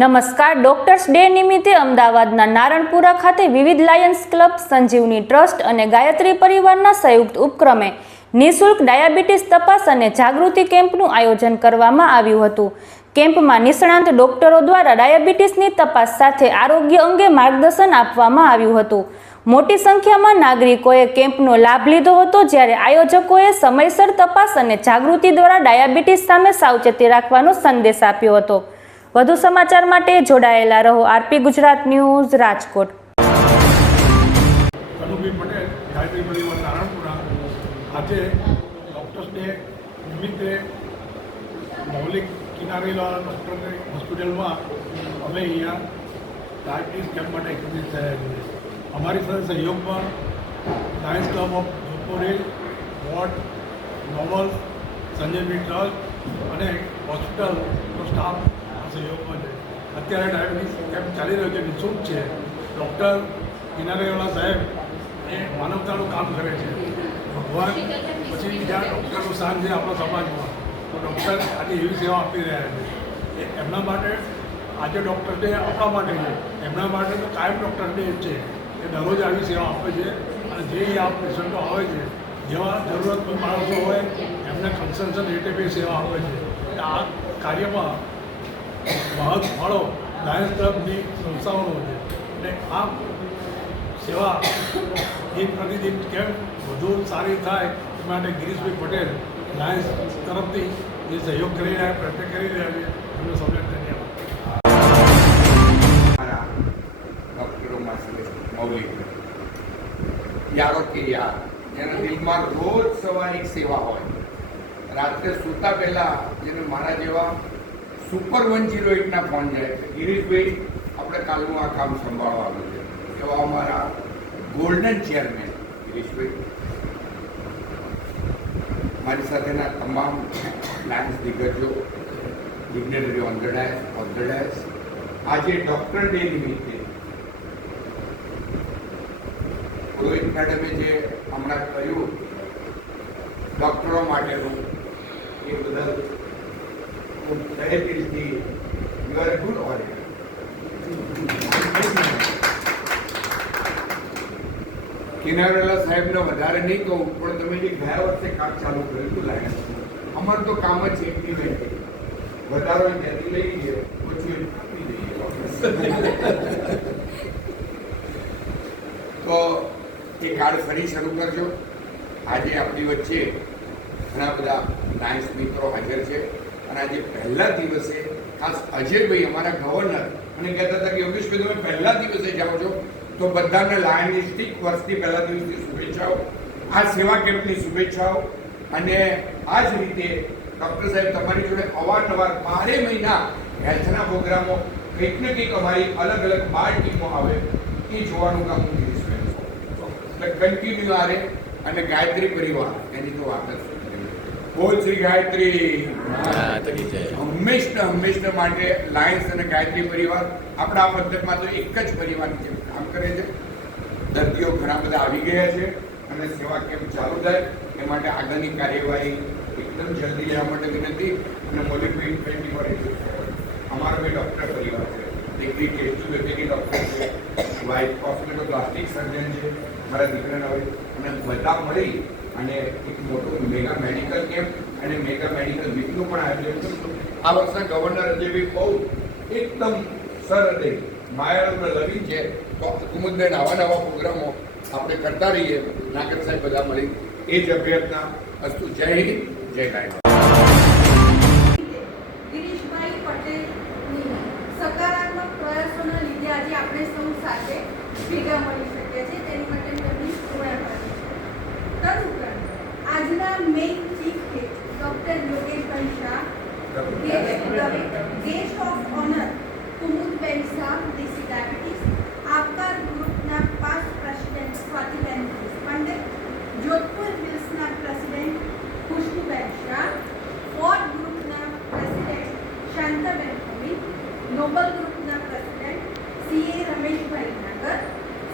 નમસ્કાર. Doctors day નિમિત્તે અમદાવાદના નારણપુરા ખાતે વિવિધ લાયન્સ ક્લબ, સંજીવની ટ્રસ્ટ અને ગાયત્રી પરિવારના સંયુક્ત ઉપક્રમે નિઃશુલ્ક ડાયાબિટીસ તપાસ અને જાગૃતિ કેમ્પનું આયોજન કરવામાં આવ્યું હતું. કેમ્પમાં નિષ્ણાંત ડોક્ટરો દ્વારા ડાયાબિટીસની તપાસ સાથે આરોગ્ય અંગે માર્ગદર્શન આપવામાં આવ્યું હતું. મોટી સંખ્યામાં નાગરિકોએ કેમ્પનો લાભ લીધો હતો, જ્યારે આયોજકોએ સમયસર તપાસ અને જાગૃતિ દ્વારા ડાયાબિટીસ સામે સાવચેતી રાખવાનો સંદેશ આપ્યો હતો. વધુ સમાચાર માટે જોડાયેલા રહો. RP Gujarat news, Rajkot. કનુભાઈ પટેલ, ગાયત્રી પરિવાર, નારણપુરા. આજે ડૉક્ટર્સ ડે નિમિત્તે મૌલિક કિનારેવાળા ડૉક્ટરની હોસ્પિટલમાં અમે અહીંયા ડાયાબિટીસ કેમ્પ માટે એકત્રિત થયા છીએ. અમારી સાથે સહયોગમાં લાયન્સ ક્લબ ઓફ જોકોરેજ, વોર્ડ, નોવલ, સંજીવની ટ્રસ્ટ અને હોસ્પિટલનો સ્ટાફ સહયોગમાં છે. અત્યારે ડાયાબિટીસ કેમ્પ ચાલી રહ્યો છે, નિઃશુલ્ક છે. ડૉક્ટર કિનારેવાલા સાહેબ એ માનવતાનું કામ કરે છે. ભગવાન પછી બીજા ડૉક્ટરનું સ્થાન છે આપણા સમાજમાં, તો ડૉક્ટર આજે એવી સેવા આપી રહ્યા છે. એમના માટે આજે ડૉક્ટર ડે આપણા માટે છે, એમના માટે તો કાયમ ડૉક્ટર ડે છે. એ દરરોજ આવી સેવા આપે છે અને જે આ પેશન્ટો આવે છે, જેવા જરૂરતમંદ માણસો હોય એમને કન્સલ્ટન રેટે બી સેવા આપે છે. આ કાર્યમાં મહત્વ ફાળો લાયન્સ ક્લબની સંસ્થાઓનો છે અને આ સેવા એક પ્રતિદિન કેમ વધુ સારી થાય એ માટે ગિરીશભાઈ પટેલ લાયન્સ તરફથી જે સહયોગ કરી રહ્યા, પ્રયત્ન કરી રહ્યા છે, એમનો સૌને ધન્યવાદ. ડૉક્ટરોમાં મૌલિક યારો કે યાર જેના દિલમાં રોજ સવારે સેવા હોય, રાત્રે સૂતા પહેલાં જેને મારા જેવા સુપર 108ના ફોન જાય છે, ગિરીશભાઈ આપણે કાલનું આ કામ સંભાળવાનું છે, એવા અમારા ગોલ્ડન ચેરમેન ગિરીશભાઈ, મારી સાથેના તમામ લાયન્સ દિગ્ગજો, ડિગ્નેટરી ઓન ધ ડાયસ, આજે ડૉક્ટર ડે નિમિત્તે રોહિત મેડમે જે હમણાં કહ્યું ડૉક્ટરો માટેનું, એ બદલ તહે દિલથી યુ આર ગુડ ઓરિયર. કિનારેલા સાહેબને વધારે નહીં કહું, પણ તમે જે ગયા વર્ષે કામ ચાલુ કર્યું હતું લાયન્સ, અમારું તો કામ જ એકની નહીં, વધારો ત્યાંથી લઈ લઈએ, ઓછું આપી દઈએ. તો એ કાર્ડ ફરી શરૂ કરજો. આજે આપણી વચ્ચે ઘણા બધા લાયન્સ મિત્રો હાજર છે અને આજે પહેલા દિવસે ખાસ અજયભાઈ અમારા ગવર્નર અને કહેતા હતા કે યોગેશભાઈ તમે પહેલા દિવસે જાઓ છો, તો બધાને લાયનિસ્ટિક વર્ષની પહેલા દિવસની શુભેચ્છાઓ, આ સેવા કેમ્પની શુભેચ્છાઓ. અને આ જ રીતે ડૉક્ટર સાહેબ તમારી જોડે અવારનવાર 12 મહિના હેલ્થના પ્રોગ્રામો કંઈક ને કંઈક અમારી અલગ અલગ 12 ટીમો આવે, એ જોવાનું કામ હું ગિરીશભાઈ એટલે કન્ટિન્યુ આરે. અને ગાયત્રી પરિવાર એની તો વાત જ બોલ શ્રી ગાયત્રી હંમેશા માટે લાયન્સ અને ગાયત્રી પરિવાર આપણા આ પદ્ધતિમાં તો એક જ પરિવારની જેમ કામ કરે છે. દર્દીઓ ઘણા બધા આવી ગયા છે અને સેવા કેમ્પ ચાલુ થાય એ માટે આગળની કાર્યવાહી એકદમ જલ્દી લેવા માટે વિનંતી. અને મોલિક્યુલર અમારો બી ડૉક્ટર પરિવાર છે, દીકરી ટેસ્ટોપેથી ડૉક્ટર છે, વાઇફ પ્લાસ્ટિક સર્જન છે, મારા દીકરાના હોય, અને બધા મળી અને એક મોટું મેગા મેડિકલ કેમ્પ અને મેગા મેડિકલ વીકનું પણ આયોજન કર્યું. આ વર્ષના ગવર્નર અજયભાઈ બહુ એકદમ સરહદે માયાળુને લવી છે, તો કુમુદબેન આવા નવા પ્રોગ્રામો આપણે કરતા રહીએ. નાગર સાહેબ બધા મળી એ જ અભ્યર્થના અસ્તુ. જય હિન્દ, જય ગાયત્રી. ગિરીશભાઈ પટેલની સકારાત્મક પ્રયાસોના લીધે આજે આપણે સૌ સાથે ભેગા મળી શકીએ છીએ, તેની માટે તેમની પૂર્ણ તદુપરાંત આજના main chief doctor Yogeshbhai Shah, guest of honour Kumudben Shah, DC diabetes, આપકાર ગ્રુપના પાસ્ટ પ્રેસિડેન્ટ સ્વાતિબેન દેશપાંડે, જોધપુર વિલ્સના પ્રેસિડેન્ટ ખુશ્બુબેન શાહ, ફોર્ડ ગ્રુપના પ્રેસિડેન્ટ શાંતાબેન ભૂમિ, નોબલ ગ્રુપના પ્રેસિડેન્ટ CA રમેશભાઈ નાગર,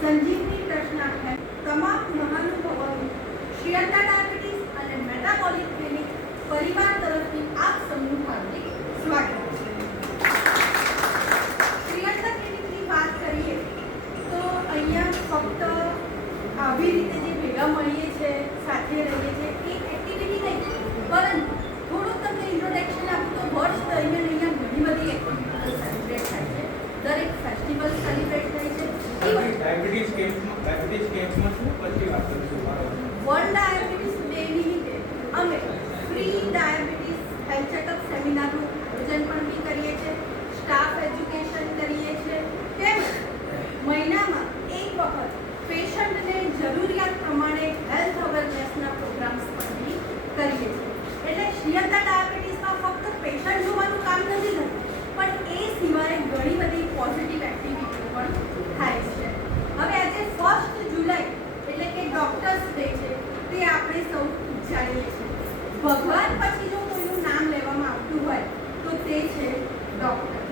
સંજીવની ટ્રસ્ટના તમામ મહાનુભાવોનું ભેગા મળીએ છીએ, સાથે રહીએ છીએ, એ એક્ટિવિટી નહીં, પરંતુ થોડુંક તમને ઇન્ટ્રોડક્શન આપું તો વર્ષ દરમિયાન અહીંયા ઘણી બધી એક્ટિવિટીઓ સેલિબ્રેટ થાય છે. દરેક ફેસ્ટિવલ સેલિબ્રેટ થાય છે. ડાયાબિટીસ કેમ્પમાં શું પછી વાત કરીશું? વર્લ્ડ ડાયાબિટીસ ડે નિમિત્તે અમે ફ્રી ડાયાબિટીસ હેલ્થ ચેકઅપ સેમિનારનું આયોજન પણ બી કરીએ છીએ, સ્ટાફ એજ્યુકેશન કરીએ છીએ, તેમજ મહિનામાં એક વખત પેશન્ટને જરૂરિયાત પ્રમાણે હેલ્થ અવેરનેસના પ્રોગ્રામ્સ પણ બી કરીએ છીએ. એટલે શ્રીયંતા ડાયાબિટીસમાં ફક્ત પેશન્ટ જોવાનું કામ નથી થતું, પણ એ સિવાય ઘણી બધી પોઝિટિવ એક્ટિવિટીઓ પણ થાય છે. હવે આજે 1 જુલાઈ એટલે કે ડોક્ટર્સ ડે છે, તે આપણે સૌ જાણીએ છીએ. ભગવાન પછી જો કોઈનું નામ લેવામાં આવતું હોય તો તે છે ડોક્ટર,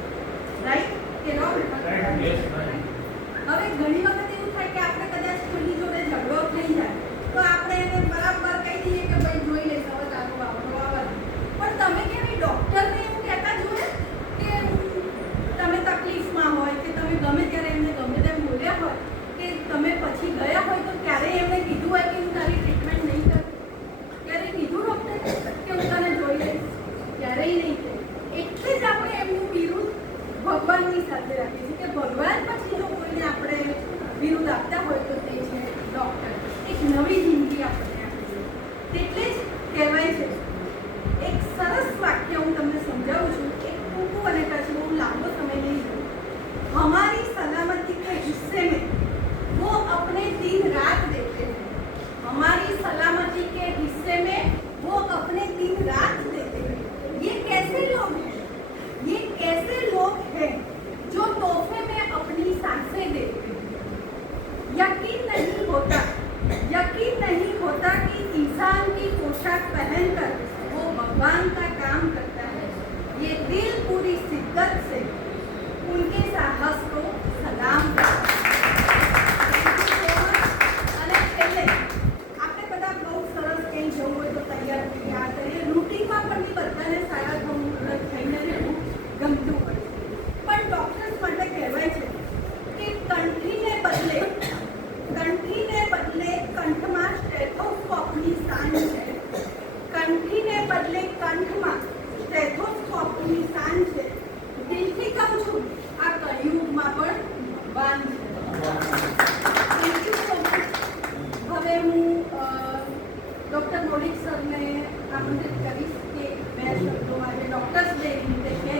રાઈટ કે રોંગ? હવે ઘણી વખત એવું થાય કે આપણે કદાચ કોઈની જોડે ઝઘડો થઈ જાય તો આપણે એને બરાબર કહી દઈએ કે ભાઈ જોઈ લઈશ, હવે ચાલુ આવવાનું. પણ તમે કેવી ડોક્ટરને એવું કહેતા જોયા કે તમે તકલીફમાં હોય કે તમે ગમે ત્યારે એમને ગમે તેમ બોલ્યા હોય કે તમે પછી ગયા હોય તો ક્યારેય એમને કીધું હોય કે હું તારી ટ્રીટમેન્ટ નહીં કરું? ક્યારે કીધું ડૉક્ટર કે હું તને જોઈ લઈશ? ક્યારેય નહીં કહે. એટલે જ આપણે એમનું વિરુદ્ધ ભગવાનની સાથે રાખીએ છીએ કે ભગવાન પછી જો કોઈને આપણે વિરુદ્ધ આપતા હોય તો તે છે ડૉક્ટર. એક નવી જિંદગી આપણને આપી છે. એટલે જ કહેવાય છે, એક સરસ વાક્ય હું તમને સમજાવું છું, એક ટૂંકું અને પછી બહુ લાંબો સમય નહીં લઉં. हमारी सलामती के हिस्से में वो अपने दिन रात देते हैं. हमारी सलामती के हिस्से में वो अपने दिन रात देते हैं. ये कैसे लोग हैं? ये कैसे लोग हैं जो तोहफे में अपनी सांसें देते हैं. यकीन नहीं होता कि इंसान की पोशाक पहनकर वो भगवान का काम करता है. ये दिल पूरी शिद्दत से उनके साहस को सलाम करता है. અને છેલ્લે આપણે બધા બહુ સરસ કંઈ જવું હોય તો તૈયાર થયા કરીએ. રૂટીનમાં પણ બી બધાને સારા થઈને રહેવું ગમતું હોય છે. પણ ડૉક્ટર્સ માટે કહેવાય છે કે કંઠીને બદલે કંઠમાં સ્ટેથોસ્કોપની શાન છે. કંઠીને બદલે કંઠમાં સ્ટેથોસ્કોપની શાન છે. દિલથી કહું છું, આ કળિયુગમાં પણ ભગવાન છે. Thank you so much. હવે હું ડૉક્ટર મૌલિક સરને આમંત્રિત કરીશ કે 2 શબ્દો આજે ડૉક્ટર્સ ડે નિમિત્તે કહે